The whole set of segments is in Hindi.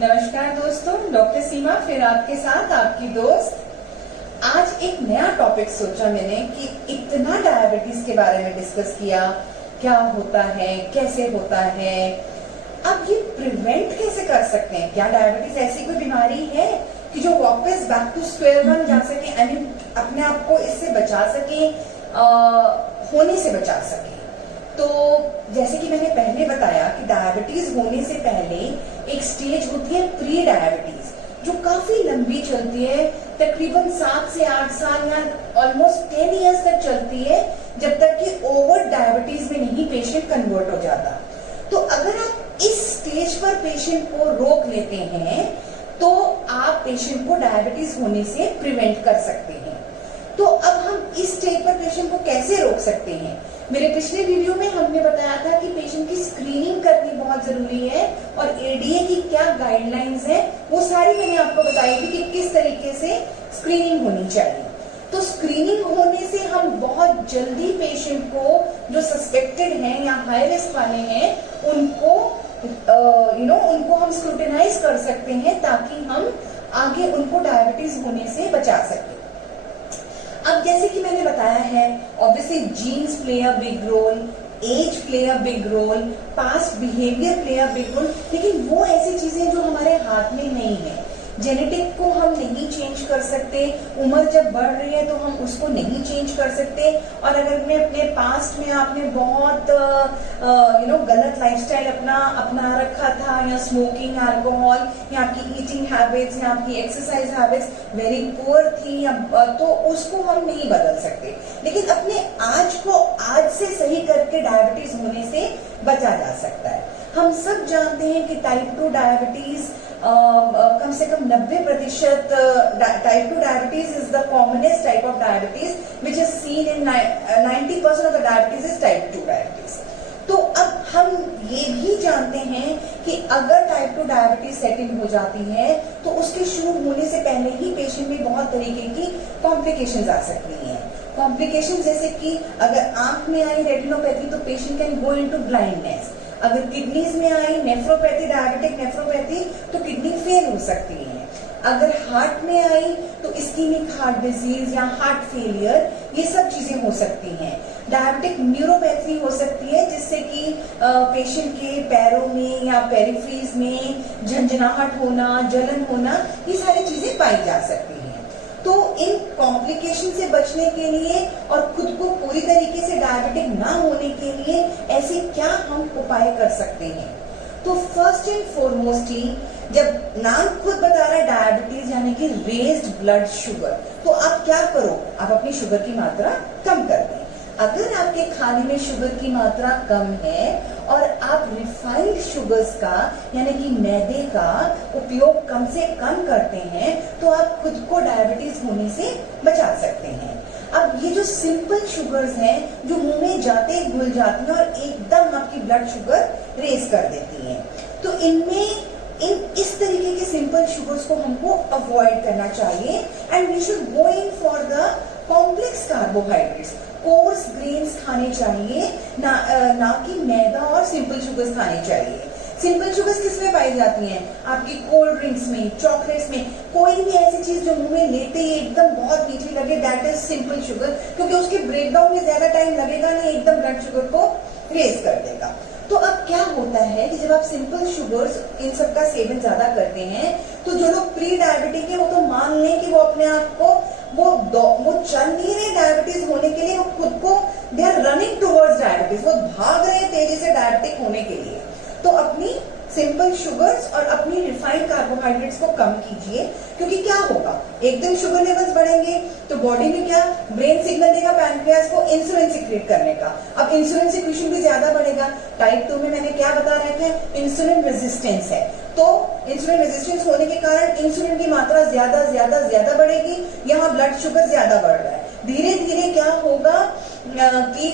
नमस्कार दोस्तों, डॉक्टर सीमा फिर आपके साथ, आपकी दोस्त। आज एक नया टॉपिक सोचा मैंने कि इतना डायबिटीज के बारे में डिस्कस किया, क्या होता है, कैसे होता है, अब ये प्रिवेंट कैसे कर सकते हैं। क्या डायबिटीज ऐसी कोई बीमारी है कि जो वापस बैक टू स्क्वायर वन जा सके, आई मीन अपने आप को इससे बचा सके, होने से बचा सके। तो जैसे कि मैंने पहले बताया कि डायबिटीज होने से पहले एक स्टेज होती है प्री डायबिटीज, जो काफी लंबी चलती है, तकरीबन 7 से 8 साल या ऑलमोस्ट 10 इयर्स तक चलती है, जब तक कि ओवर डायबिटीज में नहीं पेशेंट कन्वर्ट हो जाता। तो अगर आप इस स्टेज पर पेशेंट को रोक लेते हैं तो आप पेशेंट को डायबिटीज होने से प्रिवेंट कर सकते हैं। तो अब हम इस स्टेज पर पेशेंट को कैसे रोक सकते हैं। मेरे पिछले वीडियो में हमने बताया था कि पेशेंट की स्क्रीनिंग करनी बहुत जरूरी है और एडीए की क्या गाइडलाइंस है वो सारी मैंने आपको बताई थी कि किस तरीके से स्क्रीनिंग होनी चाहिए। तो स्क्रीनिंग होने से हम बहुत जल्दी पेशेंट को जो सस्पेक्टेड हैं या हाई रिस्क वाले हैं उनको उनको हम स्क्रूटिनाइज कर सकते हैं, ताकि हम आगे उनको डायबिटीज होने से बचा सके। अब जैसे कि मैंने बताया है, obviously genes play a big role, age play a big role, past behaviour play a big role, लेकिन वो ऐसी चीजें जो हमारे हाथ में नहीं है। जेनेटिक को हम नहीं चेंज कर सकते, उम्र जब बढ़ रही है तो हम उसको नहीं चेंज कर सकते। और अगर मैं अपने पास्ट में आपने बहुत गलत लाइफस्टाइल अपना रखा था, या स्मोकिंग, अल्कोहल, या आपकी ईटिंग हैबिट्स या आपकी एक्सरसाइज हैबिट्स वेरी पुअर थी, तो उसको हम नहीं बदल सकते। लेकिन अपने आज को आज से सही करके डायबिटीज होने से बचा जा सकता है। हम सब जानते हैं कि टाइप 2 डायबिटीज कम से कम 90% type 2 diabetes is the commonest type of diabetes which is seen in 90% of the diabetes is type 2 diabetes. तो अब हम ये भी जानते हैं कि अगर टाइप 2 डायबिटीज सेटिंग हो जाती है तो उसके शुरू होने से पहले ही पेशेंट में बहुत तरीके की कॉम्प्लिकेशंस आ सकती हैं। कॉम्प्लिकेशंस जैसे कि अगर आंख में आई रेटिनोपैथी तो patient can go into blindness. अगर किडनीज में आई नेफ्रोपैथी, डायबिटिक नेफ्रोपैथी, तो किडनी फेल हो सकती है। अगर हार्ट में आई तो इस्कीमिक हार्ट डिजीज या हार्ट फेलियर, ये सब चीजें हो सकती हैं। डायबिटिक न्यूरोपैथी हो सकती है, जिससे कि पेशेंट के पैरों में या पेरिफ्रीज में झंझनाहट होना, जलन होना, ये सारी चीजें पाई जा सकती हैं। तो इन कॉम्प्लिकेशन से बचने के लिए और खुद को पूरी तरीके से डायबिटिक ना होने के लिए ऐसे क्या हम उपाय कर सकते हैं। तो फर्स्ट एंड फॉरमोस्ट ही, जब नाम खुद बता रहा है डायबिटीज यानी कि रेज्ड ब्लड शुगर, तो आप क्या करो, आप अपनी शुगर की मात्रा कम कर दें। अगर आपके खाने में शुगर की मात्रा कम है और आप रिफाइंड शुगर्स का यानी कि मैदे का उपयोग कम से कम करते हैं तो आप खुद को डायबिटीज होने से बचा सकते हैं। अब ये जो सिंपल शुगर्स हैं जो मुंह में जाते ही घुल जाती हैं और एकदम आपकी ब्लड शुगर रेज कर देती हैं, तो इस तरीके के सिंपल शुगर्स को हमको अवॉइड करना चाहिए and we should go in for the complex carbohydrates. Coarse grains खाने चाहिए, ना कि मैदा और सिंपल शुगर्स खाने चाहिए। सिंपल शुगर्स किसमें पाई जाती हैं? आपकी कोल्ड ड्रिंक्स में, चॉकलेट्स में, कोई भी ऐसी चीज जो मुंह में लेते ही एकदम बहुत मीठी लगे, दैट इज सिंपल शुगर, क्योंकि उसके ब्रेकडाउन में ज्यादा टाइम लगेगा नहीं, एकदम ब्लड शुगर को रेज कर देगा। तो अब क्या होता है कि जब आप सिंपल शुगर्स इन सब का सेवन ज्यादा करते हैं तो जो लोग प्री डायबिटिक है वो तो मान लें कि वो अपने आप को वो चल नहीं रहे डायबिटीज होने के लिए, वो खुद को they are running towards diabetes, वो भाग रहे हैं तेजी से डायबिटिक होने के लिए। तो अपनी सिंपल शुगर्स और अपनी रिफाइंड कार्बोहाइड्रेट्स को कम कीजिए, क्योंकि क्या होगा, एकदम शुगर लेवल्स बढ़ेंगे तो बॉडी में क्या, ब्रेन सिग्नल देगा पैनक्रियास को इंसुलिन सिक्रेट करने का। अब इंसुलिन सिक्रेशन भी ज्यादा बढ़ेगा। टाइप 2 में मैंने क्या बता रहे थे, इंसुलिन रेजिस्टेंस है, तो इंसुलिन रेजिस्टेंस होने के कारण इंसुलिन की मात्रा ज्यादा बढ़ेगी, यहाँ ब्लड शुगर ज्यादा बढ़ रहा है। धीरे धीरे क्या होगा कि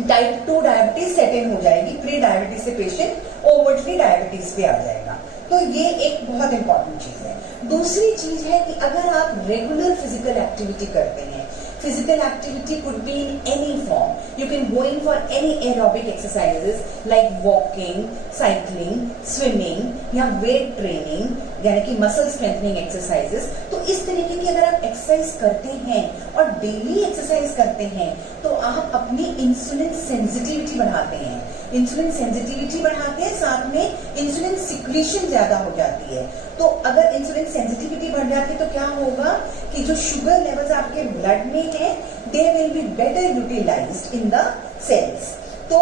टाइप 2 डायबिटीज सेट इन हो जाएगी, प्री डायबिटीज से पेशेंट ओवरटली डायबिटीज पे आ जाएगा। तो ये एक बहुत इंपॉर्टेंट चीज है। दूसरी चीज है कि अगर आप रेगुलर फिजिकल एक्टिविटी करते हैं, Physical activity could be in any form. You can go in for any aerobic exercises like walking, cycling, swimming या weight training यानी कि muscle strengthening exercises. तो इस तरीके की अगर आप एक्सरसाइज करते हैं और डेली एक्सरसाइज करते हैं तो आप अपनी इंसुलिन सेंसिटिविटी बढ़ाते हैं. इंसुलिन सेंसिटिविटी बढ़ाते हैं, साथ में इंसुलिन सिक्रीशन ज्यादा हो जाती है. तो अगर इंसुलिन सेंसिटिविटी बढ़ जाती है तो क्या होगा कि जो शुगर लेवल्स आपके ब्लड में है they will be better utilised in the cells. तो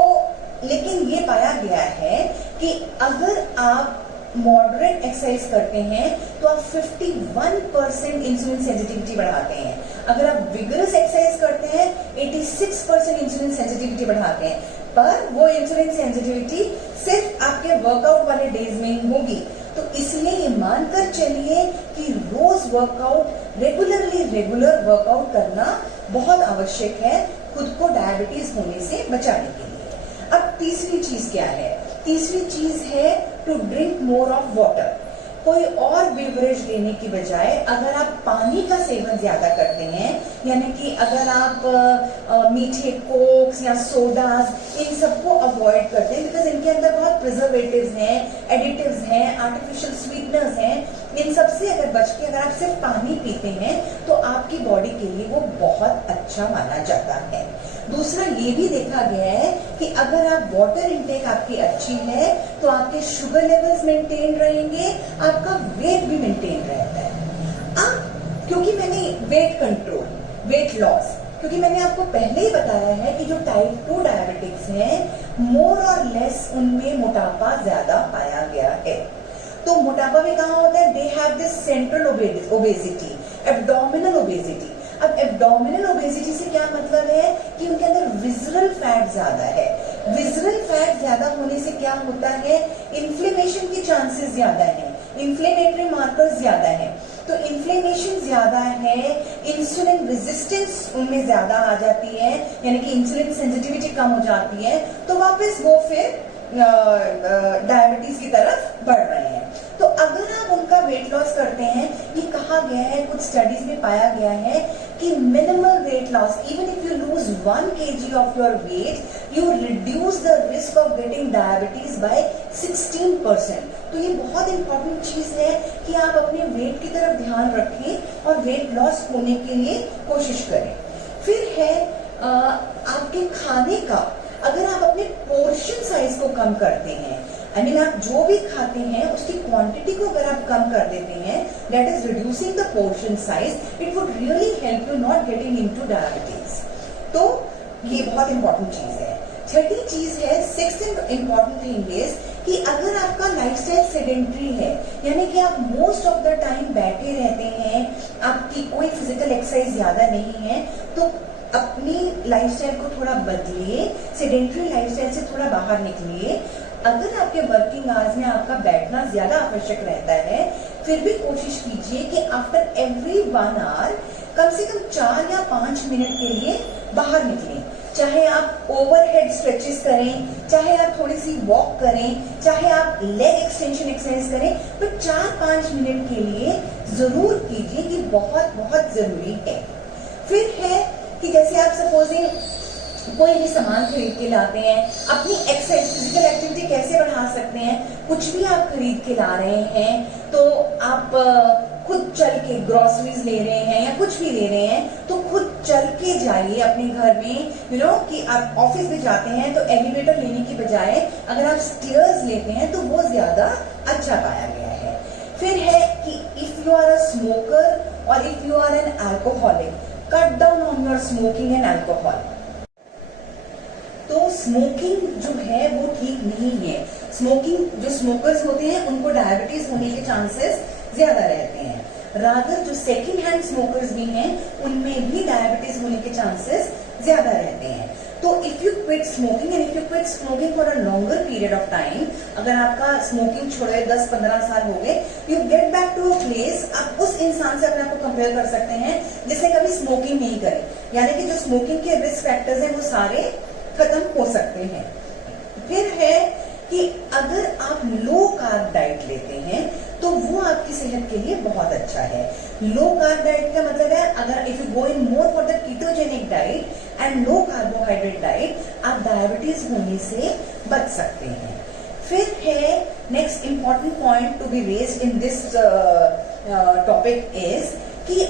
लेकिन ये पाया गया है कि अगर आप मॉडरेट एक्सरसाइज करते हैं तो आप 51% इंसुलिन सेंसिटिविटी बढ़ाते हैं. अगर आप विगरस एक्सरसाइज करते हैं 86% इंसुलिन सेंसिटिविटी बढ़ाते हैं. पर वो इंसुलिन सेंसिटिविटी सिर्फ आपके वर्कआउट वाले डेज में ही होगी. तो इसलिए ये मानकर चलिए कि रोज वर्कआउट रेगुलर वर्कआउट करना बहुत आवश्यक है खुद को डायबिटीज होने से बचाने के लिए. अब तीसरी चीज क्या है? तीसरी चीज है to drink more of water. कोई और बेवरेज लेने की बजाय अगर आप पानी का सेवन ज्यादा करते हैं, यानी कि अगर आप मीठे कोक्स या सोडास इन सबको अवॉइड करते हैं बिकॉज इनके अंदर बहुत प्रिजर्वेटिव्स हैं, एडिटिव्स हैं, आर्टिफिशियल स्वीटनर्स हैं, इन सब से अगर बच के अगर आप सिर्फ पानी पीते हैं तो आपकी बॉडी के लिए वो बहुत अच्छा माना जाता है. दूसरा ये भी देखा गया है कि अगर आप वाटर इनटेक आपकी अच्छी है तो आपके शुगर लेवल्स मेंटेन रहेंगे, आपका वेट भी मेंटेन रहता है. अब क्योंकि मैंने वेट कंट्रोल, वेट लॉस, क्योंकि मैंने आपको पहले ही बताया है कि जो टाइप 2 डायबिटिक्स हैं मोर और लेस उनमें मोटापा ज्यादा पाया गया है. तो मोटापा भी कहाँ होता है? They have this central obesity, abdominal obesity. अब एब्डोमिनल ओबेसिटी से क्या मतलब है कि उनके अंदर विजरल फैट ज्यादा है. विजरल फैट ज्यादा होने से क्या होता है? इन्फ्लेमेशन के चांसेस ज्यादा है, इन्फ्लेमेटरी मार्कर्स ज्यादा है. तो इन्फ्लेमेशन ज्यादा है, इंसुलिन रेजिस्टेंस उनमें ज्यादा आ जाती है, यानी कि इंसुलिन सेंसिटिविटी कम हो जाती है. तो वापस वो फिर डायबिटीज की तरफ बढ़ रहे हैं. तो अगर आप उनका वेट लॉस करते हैं, ये कहा गया है, कुछ स्टडीज में पाया गया है कि minimal weight loss, even if you lose 1 kg of your weight, you reduce the risk of getting diabetes by 16%. तो ये बहुत इंपॉर्टेंट चीज है कि आप अपने वेट की तरफ ध्यान रखें और वेट लॉस होने के लिए कोशिश करें. फिर है आपके खाने का, अगर आप अपने पोर्शन साइज को कम करते हैं, आई मीन आप जो भी खाते हैं उसकी क्वांटिटी को अगर आप कम कर देते हैं, that is reducing the portion size, it would really help you not getting into diabetes. तो ये बहुत इंपॉर्टेंट चीज है. छठी चीज है, सिक्स्थ इंपॉर्टेंट थिंग इज कि अगर आपका लाइफस्टाइल सेडेंटरी है, यानी कि आप मोस्ट ऑफ द टाइम बैठे रहते हैं, आपकी कोई फिजिकल एक्सरसाइज ज्यादा नहीं है, तो अपनी लाइफस्टाइल को थोड़ा बदलिए, सेडेंटरी लाइफस्टाइल से थोड़ा बाहर निकलिए. अगर आपके वर्किंग आवर्स में आपका बैठना ज्यादा आवश्यक रहता है, फिर भी कोशिश कीजिए कि आफ्टर एवरी 1 आवर कम से कम 4 या 5 मिनट के लिए बाहर निकलें. चाहे आप ओवरहेड स्ट्रेचेस करें, चाहे आप थोड़ी सी वॉक करें, चाहे आप लेग एक्सटेंशन एक्सरसाइज करें, पर 4-5 मिनट के लिए जरूर कीजिए कि बहुत बहुत जरूरी है. फिर है कि जैसे आप सपोजिंग कोई भी सामान खरीद के लाते हैं, अपनी एक्सरसाइज फिजिकल एक्टिविटी कैसे बढ़ा सकते हैं? कुछ भी आप खरीद के ला रहे हैं तो आप खुद चल के ग्रोसरीज ले रहे हैं या कुछ भी ले रहे हैं तो खुद चल के जाइए अपने घर में. यू नो कि आप ऑफिस में जाते हैं तो एलिवेटर लेने की बजाय अगर आप स्टेयर्स लेते हैं तो वो ज्यादा अच्छा पाया गया है. फिर है कि if you are a smoker और if you are an alcoholic, cut down on your smoking and alcohol. तो स्मोकिंग जो है वो ठीक नहीं है. स्मोकिंग, जो स्मोकर्स होते हैं उनको डायबिटीज होने के चांसेस ज्यादा रहते हैं. रादर जो सेकेंड हैंड स्मोकर्स भी हैं उनमें भी डायबिटीज होने के चांसेस ज्यादा रहते हैं. तो if you quit smoking and if you quit smoking for a longer period of time, अगर आपका स्मोकिंग छोड़े 10-15 साल हो गए, you get back to a place, आप उस इंसान से अपने आप को कंपेयर कर सकते हैं जिसने कभी स्मोकिंग नहीं करी, यानी कि जो स्मोकिंग के रिस्क फैक्टर्स हैं वो सारे खत्म हो सकते हैं. फिर है कि अगर आप लो कार्ब डाइट लेते हैं तो वो आपकी सेहत के लिए बहुत अच्छा है। लो कार्ब डाइट का मतलब है अगर if you go in more for the ketogenic diet and low carbohydrate diet, आप डायबिटीज होने से बच सकते हैं। फिर है next important point to be raised in this topic is कि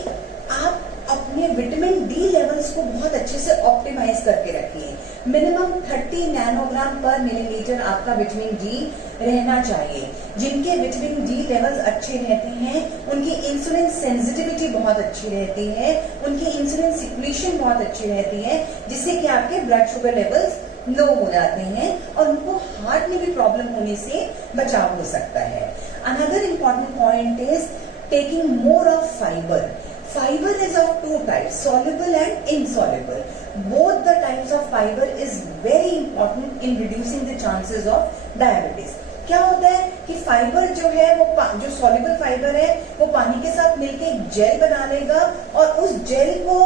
आप अपने विटामिन डी लेवल्स को बहुत अच्छे से ऑप्टिमाइज करके रखिए। मिनिमम 30 नैनोग्राम पर मिलीलीटर आपका विटामिन डी रहना चाहिए। जिनके विटामिन डी लेवल्स अच्छे रहते हैं उनकी इंसुलिन सेंसिटिविटी बहुत अच्छी रहती है, उनकी इंसुलिन सिक्रीशन बहुत अच्छी रहती है, जिससे कि आपके ब्लड शुगर लेवल्स लो हो जाते हैं और उनको हार्ट में भी प्रॉब्लम होने से बचाव हो सकता है। Another important point is taking more of fibre. Fiber is of two types, soluble and insoluble. Both the types of fiber is very important in reducing the chances of diabetes. क्या होता है कि फाइबर जो है वो जो सॉल्युबल फाइबर है वो पानी के साथ मिलकर एक जेल बना लेगा और उस जेल को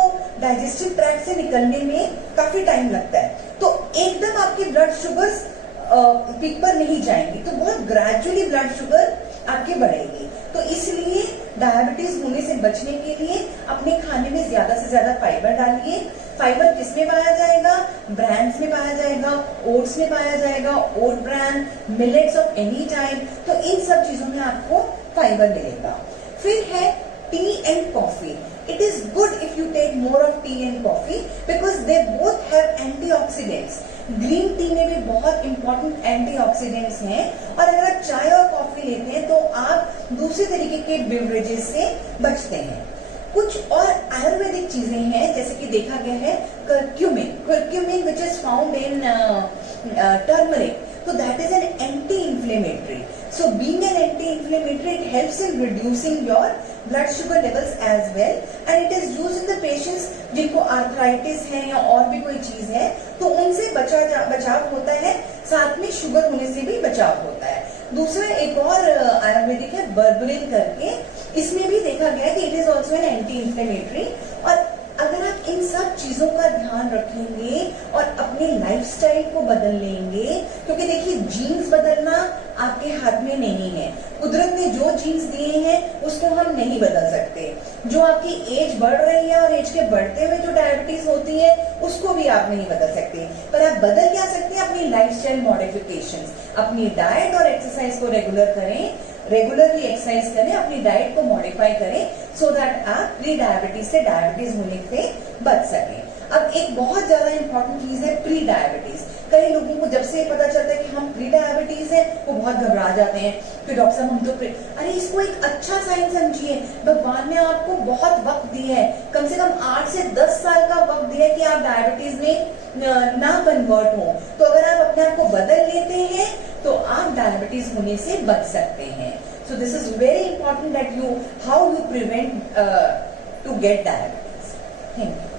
डाइजेस्टिव ट्रैक्ट से निकलने में काफी टाइम लगता है, तो एकदम आपकी ब्लड शुगर्स पीक पर नहीं जाएंगी, तो बहुत ग्रेजुअली ब्लड शुगर आपकी बढ़ेगी। तो इसलिए डायबिटीज होने से बचने के लिए अपने खाने में ज्यादा से ज्यादा फाइबर डालिए। फाइबर किसमें पाया जाएगा? ब्रांड्स में पाया जाएगा, ओट्स में पाया जाएगा, oat brand, millets of any type, तो इन सब चीजों में आपको फाइबर मिलेगा। फिर है T and coffee. It is good if you take more of tea and coffee because they both have antioxidants. Green tea में भी बहुत इंपॉर्टेंट एंटीऑक्सीडेंट्स हैं और अगर आप चाय और कॉफी लेते हैं तो आप दूसरे तरीके के बेवरेजेस से बचते हैं। कुछ और आयुर्वेदिक चीजें हैं जैसे कि देखा गया है curcumin which is found in turmeric, so that is an anti-inflammatory. So being an anti-inflammatory, it helps in reducing your blood sugar levels as well, and it is used in the patients जिनको आर्थराइटिस है या और भी कोई चीज है तो उनसे बचाव होता है, साथ में शुगर होने से भी बचाव होता है। दूसरा एक और आयुर्वेदिक है बर्बरिन करके, इसमें भी देखा गया है कि it is also an anti inflammatory. और अगर आप इन सब चीजों का ध्यान रखेंगे और अपने लाइफस्टाइल को बदल लेंगे, क्योंकि देखिए जीन्स बदलना आपके हाथ में नहीं है, कुदरत ने जो जीन्स दिए हैं उसको हम नहीं बदल सकते। जो आपकी एज बढ़ रही है और एज के बढ़ते हुए जो डायबिटीज होती है उसको भी आप नहीं बदल सकते, पर आप बदल क्या सकते हैं? अपनी लाइफस्टाइल मॉडिफिकेशंस, अपनी डाइट और एक्सरसाइज को रेगुलरली एक्सरसाइज करें, अपनी डाइट को मॉडिफाई करें सो दैट आप प्री डायबिटीज से डायबिटीज होने से बच सकें। अब एक बहुत ज्यादा इंपॉर्टेंट चीज है प्री डायबिटीज। कई लोगों को जब से पता चलता है कि हम प्री डायबिटीज है वो बहुत घबरा जाते हैं कि डॉक्टर साहब हम तो अरे इसको एक अच्छा साइन समझिए, भगवान ने आपको बहुत वक्त दिया है, कम से कम 8 से 10 साल का वक्त दिया है कि आप डायबिटीज में ना कन्वर्ट हो। तो अगर आप अपने आप को बदल लेते हैं तो आप डायबिटीज होने से बच सकते हैं। So this is very important that how you prevent to get diabetes. Thank you.